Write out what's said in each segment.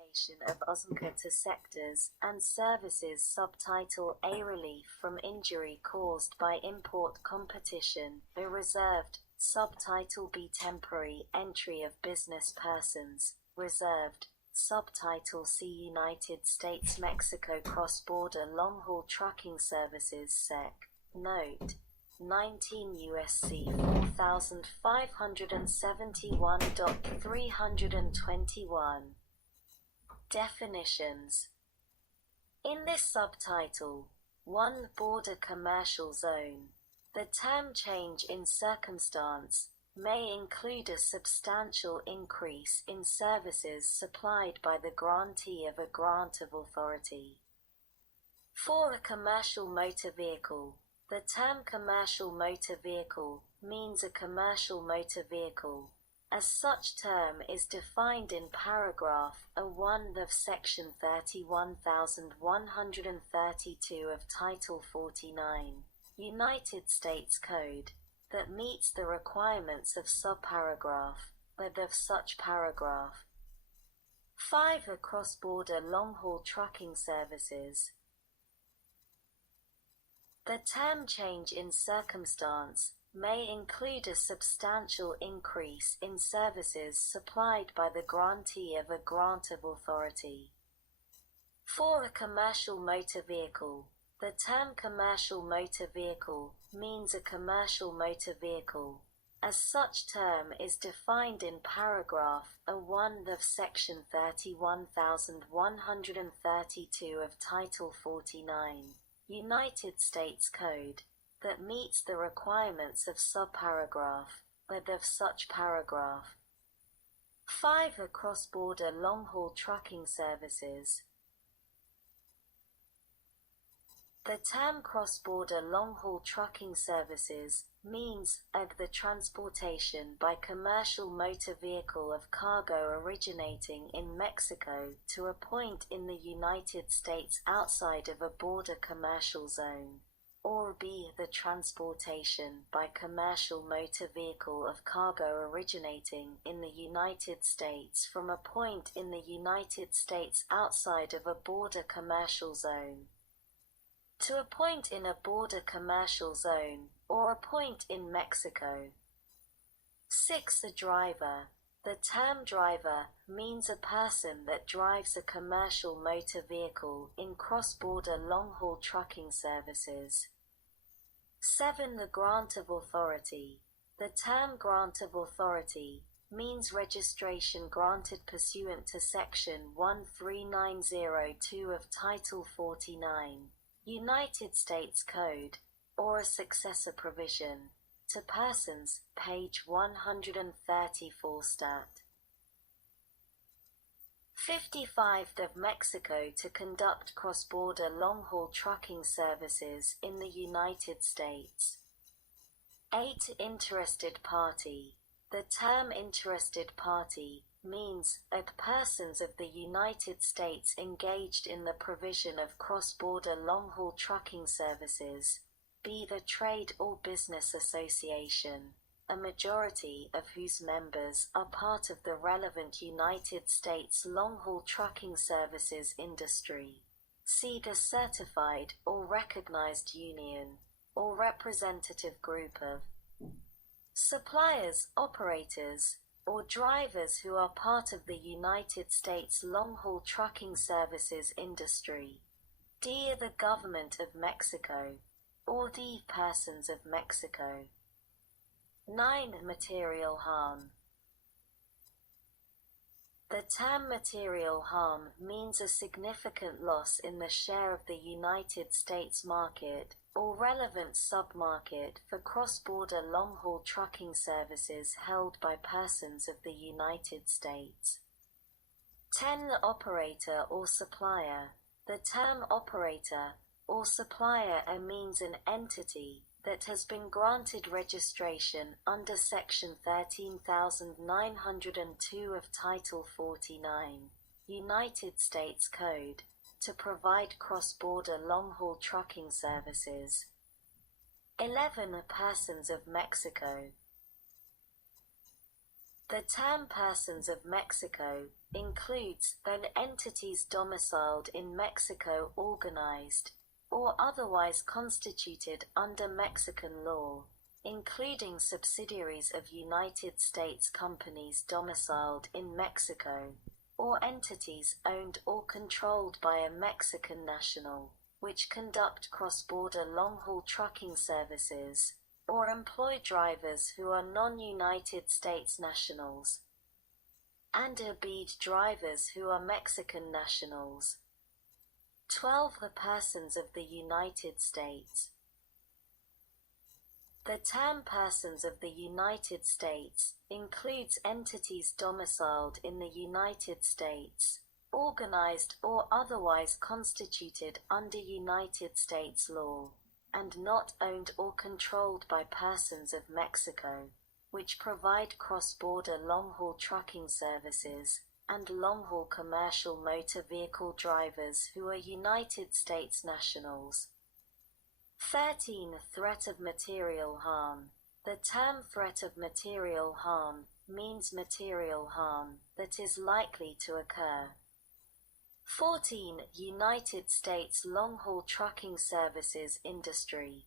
classification of OSMCA to sectors and services. Subtitle A. Relief from injury caused by import competition. A. Reserved. Subtitle B. Temporary entry of business persons. Reserved. Subtitle C. United States-Mexico cross-border long-haul trucking services. Sec. Note: 19 U.S.C. 4571.321. Definitions. In this subtitle, 1. Border commercial zone. The term change in circumstance may include a substantial increase in services supplied by the grantee of a grant of authority. For a commercial motor vehicle, the term commercial motor vehicle means a commercial motor vehicle. As such term is defined in paragraph A1 of section 31,132 of Title 49, United States Code, that meets the requirements of subparagraph but of such paragraph. 5. A cross-border long-haul trucking services. The term change in circumstance may include a substantial increase in services supplied by the grantee of a grant of authority. For a commercial motor vehicle, the term commercial motor vehicle means a commercial motor vehicle. As such term is defined in paragraph A1 of section 31,132 of Title 49, United States Code, that meets the requirements of subparagraph but of such paragraph. 5. A cross-border long-haul trucking services. The term cross-border long-haul trucking services means the transportation by commercial motor vehicle of cargo originating in Mexico to a point in the United States outside of a border commercial zone, or B. The transportation by commercial motor vehicle of cargo originating in the United States from a point in the United States outside of a border commercial zone to a point in a border commercial zone, or a point in Mexico. 6. A driver. The term driver means a person that drives a commercial motor vehicle in cross-border long-haul trucking services. 7. The grant of authority. The term grant of authority means registration granted pursuant to section 13902 of Title 49, United States Code, or a successor provision, to persons, page 134 stat. 55. Of Mexico to conduct cross-border long-haul trucking services in the United States. 8. Interested party. The term interested party means persons of the United States engaged in the provision of cross-border long-haul trucking services, be the trade or business association, a majority of whose members are part of the relevant United States long-haul trucking services industry. See the certified or recognized union or representative group of suppliers, operators, or drivers who are part of the United States long-haul trucking services industry. D. The government of Mexico, or the persons of Mexico. 9. Material harm. The term material harm means a significant loss in the share of the United States market or relevant sub-market for cross-border long-haul trucking services held by persons of the United States. 10. The operator or supplier. The term operator or supplier means an entity that has been granted registration under Section 13,902 of Title 49, United States Code, to provide cross-border long-haul trucking services. 11. Persons of Mexico. The term persons of Mexico includes an entities domiciled in Mexico organized or otherwise constituted under Mexican law, including subsidiaries of United States companies domiciled in Mexico, or entities owned or controlled by a Mexican national, which conduct cross-border long-haul trucking services, or employ drivers who are non-United States nationals, and obede drivers who are Mexican nationals. 12. The persons of the United States. The term persons of the United States includes entities domiciled in the United States, organized or otherwise constituted under United States law, and not owned or controlled by persons of Mexico, which provide cross-border long-haul trucking services and long-haul commercial motor vehicle drivers who are United States nationals. 13. Threat of material harm. The term threat of material harm means material harm that is likely to occur. 14. United States long-haul trucking services industry.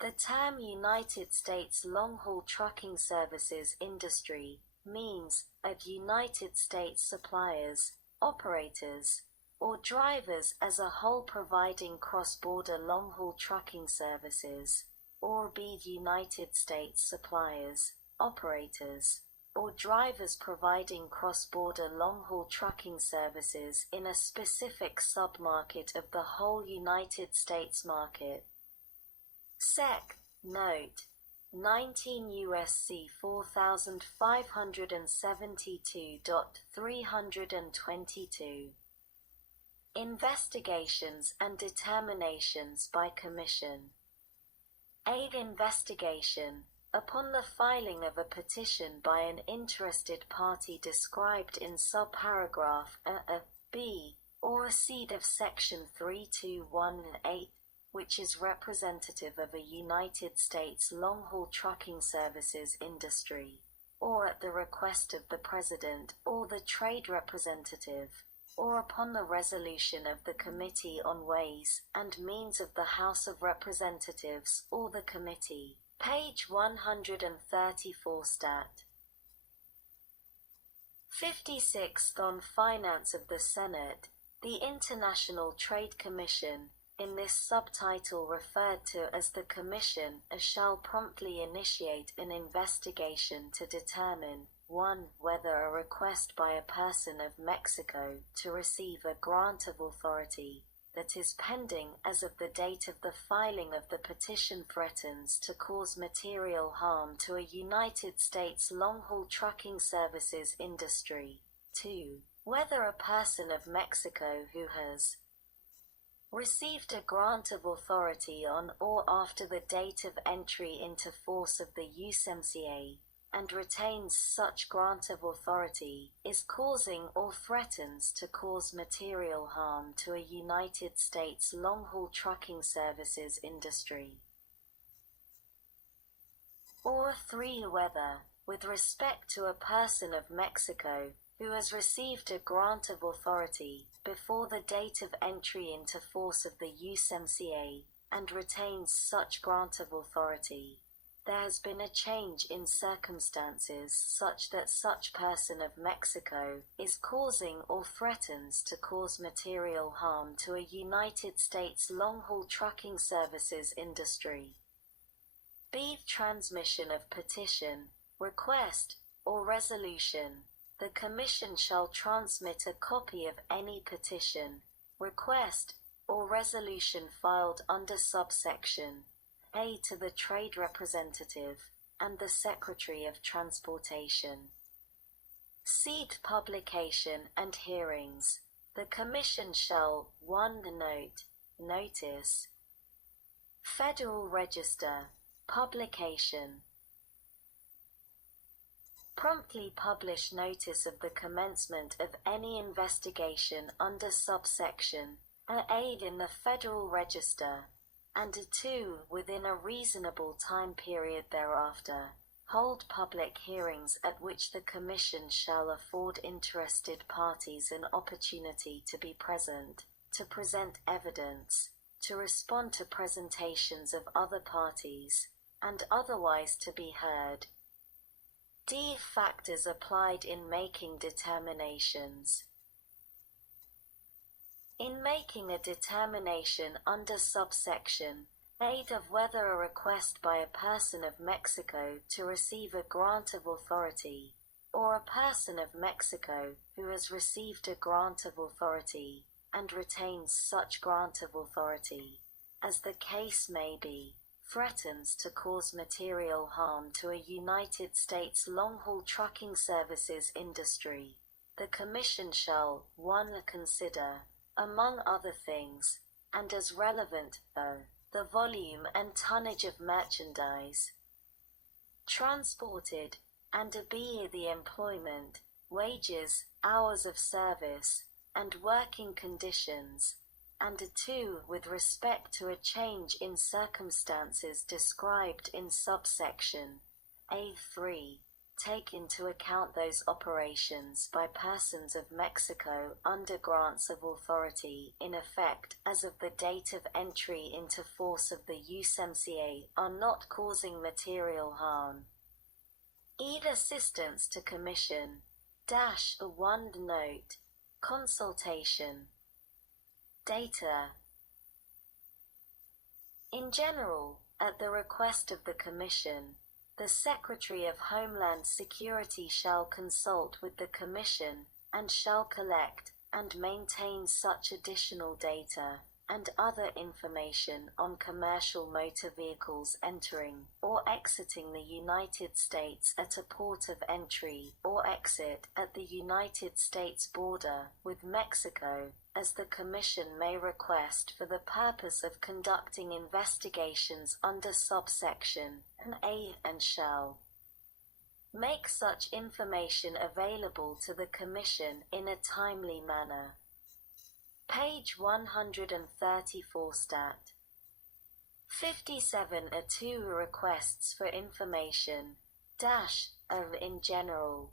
The term United States long-haul trucking services industry means of United States suppliers, operators, or drivers as a whole providing cross-border long-haul trucking services, or be United States suppliers, operators, or drivers providing cross-border long-haul trucking services in a specific sub-market of the whole United States market. Sec. Note. 19 U.S.C. 4572.322. Investigations and determinations by commission. Aid investigation. Upon the filing of a petition by an interested party described in subparagraph B or C of Section 3218, which is representative of a United States long-haul trucking services industry, or at the request of the President or the trade representative, or upon the resolution of the Committee on Ways and Means of the House of Representatives or the Committee. Page 134 Stat. 56th on Finance of the Senate, the International Trade Commission, in this subtitle referred to as the Commission, shall promptly initiate an investigation to determine 1. Whether a request by a person of Mexico to receive a grant of authority that is pending as of the date of the filing of the petition threatens to cause material harm to a United States long-haul trucking services industry. 2. Whether a person of Mexico who has received a grant of authority on or after the date of entry into force of the USMCA and retains such grant of authority, is causing or threatens to cause material harm to a United States long-haul trucking services industry. Or 3. Whether, with respect to a person of Mexico who has received a grant of authority before the date of entry into force of the USMCA and retains such grant of authority, there has been a change in circumstances such that such person of Mexico is causing or threatens to cause material harm to a United States long-haul trucking services industry. B. Transmission of petition, request, or resolution. The Commission shall transmit a copy of any petition, request, or resolution filed under subsection A to the Trade Representative and the Secretary of Transportation. Seed publication and hearings. The Commission shall 1. Notice. Federal Register. Publication. Promptly publish notice of the commencement of any investigation under subsection A in the Federal Register, and 2. Within a reasonable time period thereafter, hold public hearings at which the Commission shall afford interested parties an opportunity to be present, to present evidence, to respond to presentations of other parties, and otherwise to be heard. D. Factors applied in making determinations. In making a determination under subsection 8 of whether a request by a person of Mexico to receive a grant of authority, or a person of Mexico who has received a grant of authority, and retains such grant of authority, as the case may be, threatens to cause material harm to a United States long-haul trucking services industry, the Commission shall 1. Consider, among other things, and as relevant, the volume and tonnage of merchandise transported, and b. the employment, wages, hours of service, and working conditions, and 2. with respect to a change in circumstances described in subsection A3, take into account those operations by persons of Mexico under grants of authority in effect as of the date of entry into force of the USMCA are not causing material harm. Assistance to Commission - 1 Note Consultation Data. In general, at the request of the Commission, the Secretary of Homeland Security shall consult with the Commission, and shall collect and maintain such additional data and other information on commercial motor vehicles entering or exiting the United States at a port of entry or exit at the United States border with Mexico, as the Commission may request for the purpose of conducting investigations under subsection A, and shall make such information available to the Commission in a timely manner. Page 134 Stat. 57 are 2 requests for information in general.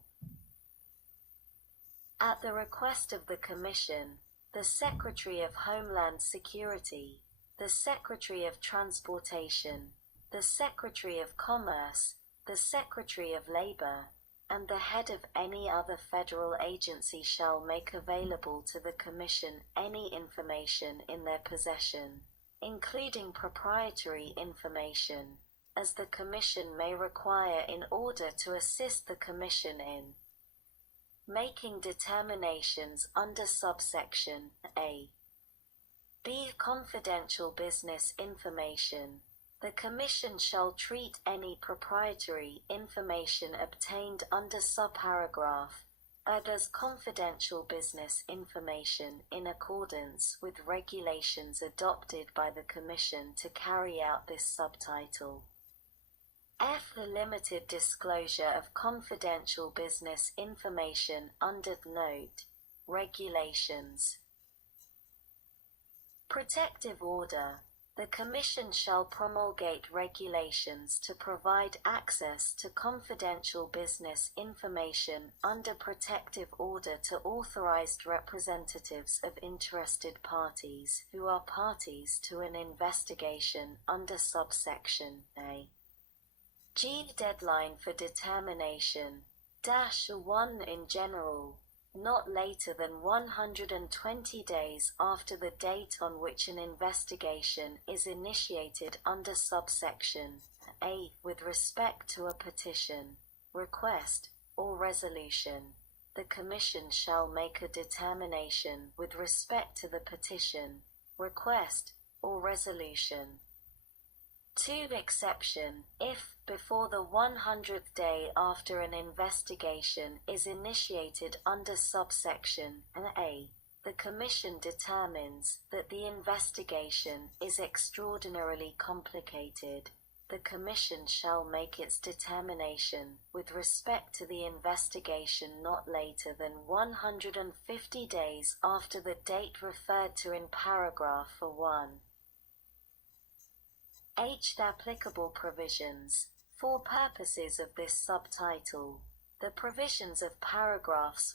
At the request of the Commission, the Secretary of Homeland Security, the Secretary of Transportation, the Secretary of Commerce, the Secretary of Labor, and the head of any other federal agency shall make available to the Commission any information in their possession, including proprietary information, as the Commission may require in order to assist the Commission in making determinations under subsection A. B. Confidential business information. The Commission shall treat any proprietary information obtained under subparagraph as confidential business information in accordance with regulations adopted by the Commission to carry out this subtitle. F. The limited disclosure of confidential business information under Note Regulations. Protective Order. The Commission shall promulgate regulations to provide access to confidential business information under protective order to authorized representatives of interested parties who are parties to an investigation under subsection A. G. Deadline for determination -1 in general, not later than 120 days after the date on which an investigation is initiated under subsection A with respect to a petition, request, or resolution. The Commission shall make a determination with respect to the petition, request, or resolution. 2. Exception, if, before the 100th day after an investigation is initiated under subsection A, the Commission determines that the investigation is extraordinarily complicated, the Commission shall make its determination with respect to the investigation not later than 150 days after the date referred to in paragraph 1. H. The applicable provisions. For purposes of this subtitle, the provisions of paragraphs